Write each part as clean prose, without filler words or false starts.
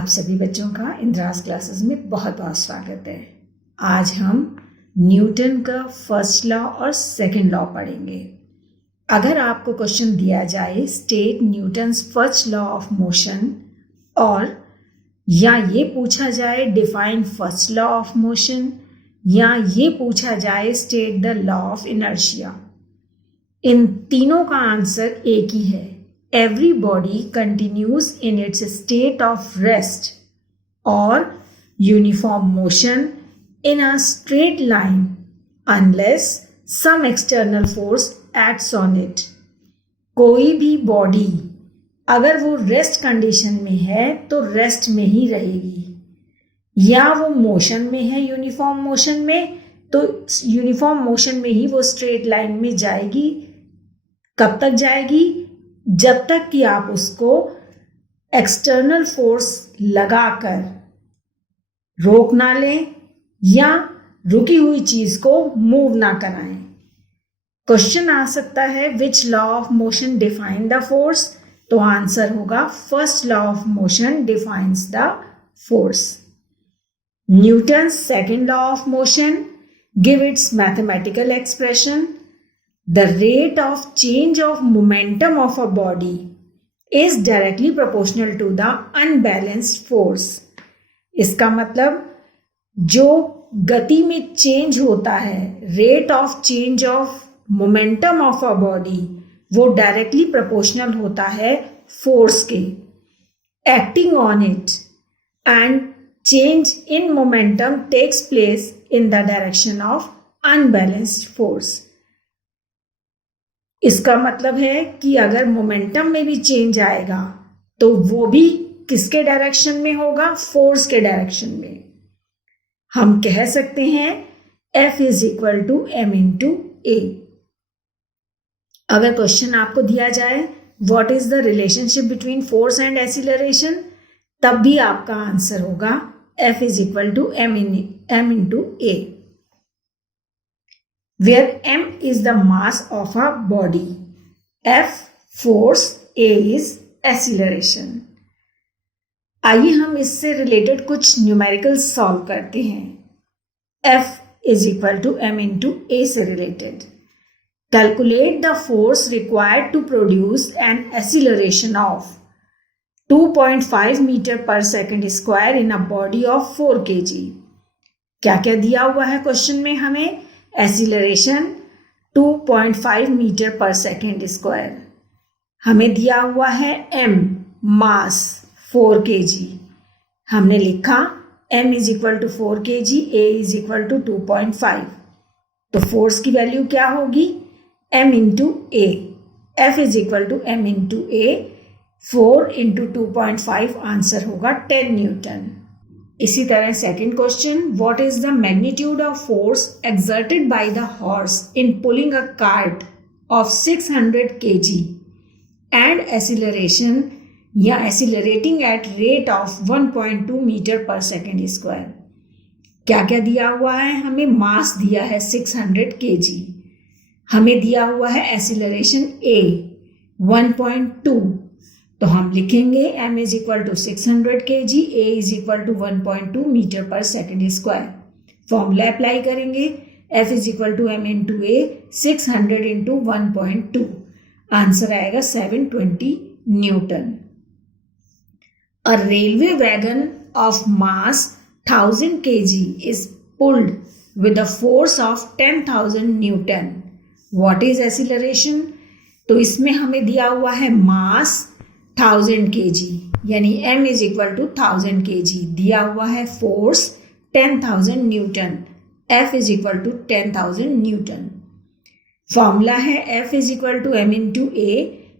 आप सभी बच्चों का इंद्रास क्लासेस में बहुत बहुत स्वागत है। आज हम न्यूटन का फर्स्ट लॉ और सेकंड लॉ पढ़ेंगे। अगर आपको क्वेश्चन दिया जाए state Newton's first law of motion, और या ये पूछा जाए define first law of motion, या ये पूछा जाए state the law of inertia, इन तीनों का आंसर एक ही है। Every body continues in its state of rest or uniform motion in a straight line unless some external force acts on it. कोई भी बॉडी अगर वो रेस्ट कंडीशन में है तो रेस्ट में ही रहेगी, या वो मोशन में है यूनिफॉर्म मोशन में तो यूनिफॉर्म मोशन में ही वो स्ट्रेट लाइन में जाएगी। कब तक जाएगी? जब तक कि आप उसको एक्सटर्नल फोर्स लगाकर रोक ना लें या रुकी हुई चीज को मूव ना कराएं। क्वेश्चन आ सकता है which law of motion define the force, तो आंसर होगा first law of motion defines the force. Newton's second law of motion give its mathematical expression. The rate of change of momentum of a body is directly proportional to the unbalanced force. इसका मतलब जो गति में change होता है, rate of change of momentum of a body, वो directly proportional होता है फोर्स के acting on it, and change in momentum takes place in the direction of unbalanced force. इसका मतलब है कि अगर मोमेंटम में भी चेंज आएगा तो वो भी किसके डायरेक्शन में होगा? फोर्स के डायरेक्शन में। हम कह सकते हैं F is equal to m into a. अगर क्वेश्चन आपको दिया जाए what is the relationship between force and acceleration, तब भी आपका आंसर होगा F is equal to m into a, where m is the mass of a body, F force, A is acceleration। आइए हम इससे रिलेटेड कुछ न्यूमेरिकल सॉल्व करते हैं। F is equal to m into A से related. Calculate the force required to produce an acceleration of 2.5 meter per second square in a body of 4 kg। क्या क्या दिया हुआ है क्वेश्चन में? हमें acceleration 2.5 metre per second square, हमें दिया हुआ है m मास 4 kg। हमने लिखा m is equal to 4 kg, a is equal to 2.5, तो फोर्स की वैल्यू क्या होगी? m into a. F is equal to m into a, 4 into 2.5, answer होगा 10 न्यूटन। इसी तरह second question, what is the magnitude of force exerted by the horse in pulling a cart of 600 kg and acceleration या accelerating at rate of 1.2 metre per second square. क्या क्या दिया हुआ है? हमें मास दिया है 600 kg, हमें दिया हुआ है एक्सीलरेशन a 1.2, तो हम लिखेंगे m is equal to 600 kg, a is equal to 1.2 metre per second square. Formula apply करेंगे, f is equal to m into A, 600 into 1.2, answer आएगा 720 newton. A railway wagon of mass 1000 kg is pulled with a force of 10,000 newton. What is acceleration? तो इसमें हमें दिया हुआ है mass 1000 kg, यानी m is equal to 1000 kg, दिया हुआ है force 10,000 newton, F is equal to 10,000 newton. Formula है F is equal to m into a.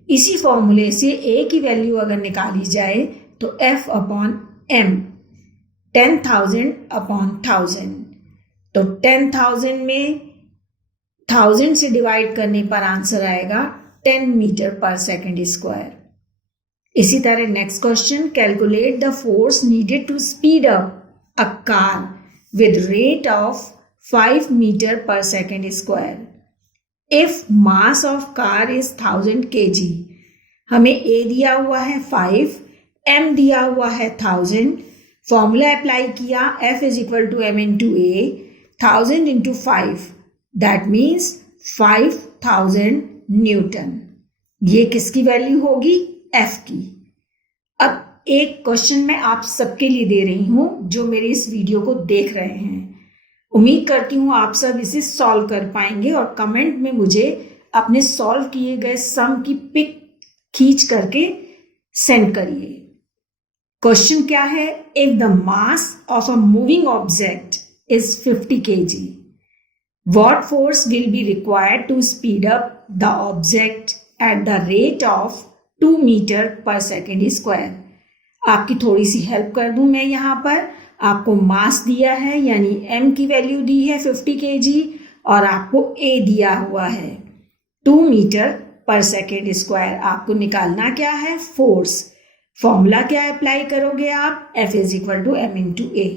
इसी फॉर्मूले से a की वैल्यू अगर निकाली जाए तो F अपॉन m, 10,000 अपॉन 1000, तो 10,000 में 1000 से डिवाइड करने पर आंसर आएगा 10 मीटर पर सेकेंड स्क्वायर। इसी तरह next question, calculate the force needed to speed up a car with rate of 5 metre per second square if mass of car is 1000 kg। हमें a दिया हुआ है 5, m दिया हुआ है 1000, फॉर्मूला अप्लाई किया, F is equal to m into A, 1000 into 5, that means 5000 newton. ये किसकी वैल्यू होगी? F की। अब एक क्वेश्चन मैं आप सबके लिए दे रही हूं जो मेरे इस वीडियो को देख रहे हैं। उम्मीद करती हूँ आप सब इसे सॉल्व कर पाएंगे और कमेंट में मुझे अपने सॉल्व किए गए सम की पिक खींच करके सेंड करिए। क्वेश्चन क्या है? If the mass of a moving object is 50 kg, what force will be required to speed up the object at the rate of 2 meter per second square? आपकी थोड़ी सी हेल्प कर दूं मैं यहाँ पर। आपको मास दिया है यानी m की वैल्यू दी है 50 kg और आपको a दिया हुआ है 2 मीटर पर सेकेंड स्क्वायर। आपको निकालना क्या है? फोर्स। फॉर्मूला क्या अप्लाई करोगे आप? F is equal to m into a.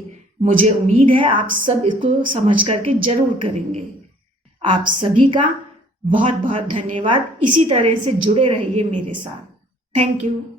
मुझे उम्मीद है आप सब इसको समझ करके जरूर करेंगे। आप सभी का बहुत बहुत धन्यवाद। इसी तरह से जुड़े रहिए मेरे साथ। Thank you.